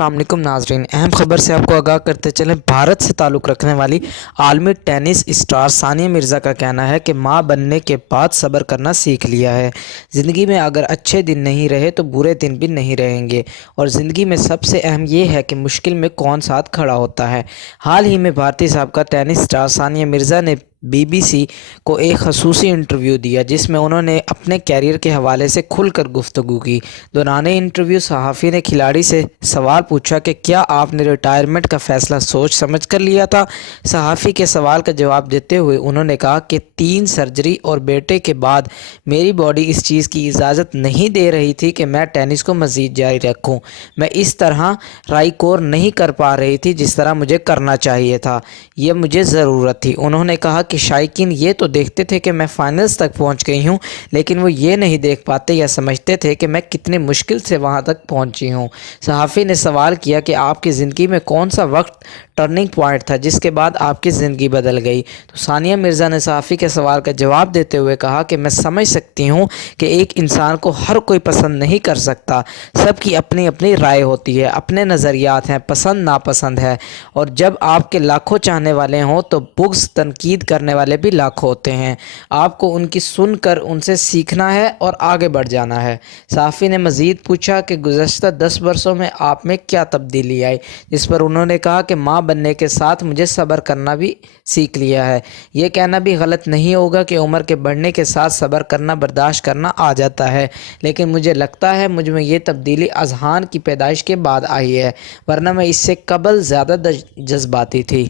अस्सलाम वालेकुम नाजरीन, अहम खबर से आपको आगाह करते चलें। भारत से ताल्लुक़ रखने वाली आलमी टेनिस स्टार सानिया मिर्ज़ा का कहना है कि मां बनने के बाद सब्र करना सीख लिया है। ज़िंदगी में अगर अच्छे दिन नहीं रहे तो बुरे दिन भी नहीं रहेंगे, और ज़िंदगी में सबसे अहम ये है कि मुश्किल में कौन साथ खड़ा होता है। हाल ही में भारतीय साबिक़ा टेनिस स्टार सानिया मिर्ज़ा ने BBC को एक खसूसी इंटरव्यू दिया, जिसमें उन्होंने अपने कैरियर के हवाले से खुलकर गुफ्तगू की। दौरान इंटरव्यू सहाफ़ी ने खिलाड़ी से सवाल पूछा कि क्या आपने रिटायरमेंट का फ़ैसला सोच समझ कर लिया था। सहाफ़ी के सवाल का जवाब देते हुए उन्होंने कहा कि 3 सर्जरी और बेटे के बाद मेरी बॉडी इस चीज़ की इजाज़त नहीं दे रही थी कि मैं टेनिस को मज़ीद जारी रखूं। मैं इस तरह राइकोर नहीं कर पा रही थी जिस तरह मुझे करना चाहिए था, यह मुझे ज़रूरत थी। उन्होंने कहा कि शायकीन ये तो देखते थे कि मैं फाइनल्स तक पहुंच गई हूं, लेकिन वो ये नहीं देख पाते या समझते थे कि मैं कितने मुश्किल से वहां तक पहुंची हूं। सहाफ़ी ने सवाल किया कि आपकी ज़िंदगी में कौन सा वक्त टर्निंग पॉइंट था जिसके बाद आपकी ज़िंदगी बदल गई। तो सानिया मिर्ज़ा ने सहाफ़ी के सवाल का जवाब देते हुए कहा कि मैं समझ सकती हूँ कि एक इंसान को हर कोई पसंद नहीं कर सकता। सबकी अपनी अपनी राय होती है, अपने नज़रियात हैं, पसंद नापसंद है, और जब आपके लाखों चाहने वाले हों तो बुग़्ज़ तनकीद करने वाले भी लाखों होते हैं। आपको उनकी सुनकर उनसे सीखना है और आगे बढ़ जाना है। सहाफ़ी ने मज़ीद पूछा कि गुज़श्ता 10 वर्षों में आप में क्या तब्दीली आई, जिस पर उन्होंने कहा कि माँ बनने के साथ मुझे सब्र करना भी सीख लिया है। ये कहना भी गलत नहीं होगा कि उम्र के बढ़ने के साथ सब्र करना, बर्दाश्त करना आ जाता है, लेकिन मुझे लगता है मुझ में ये तब्दीली अज़हान की पैदाइश के बाद आई है, वरना मैं इससे कबल ज़्यादा जज्बाती थी।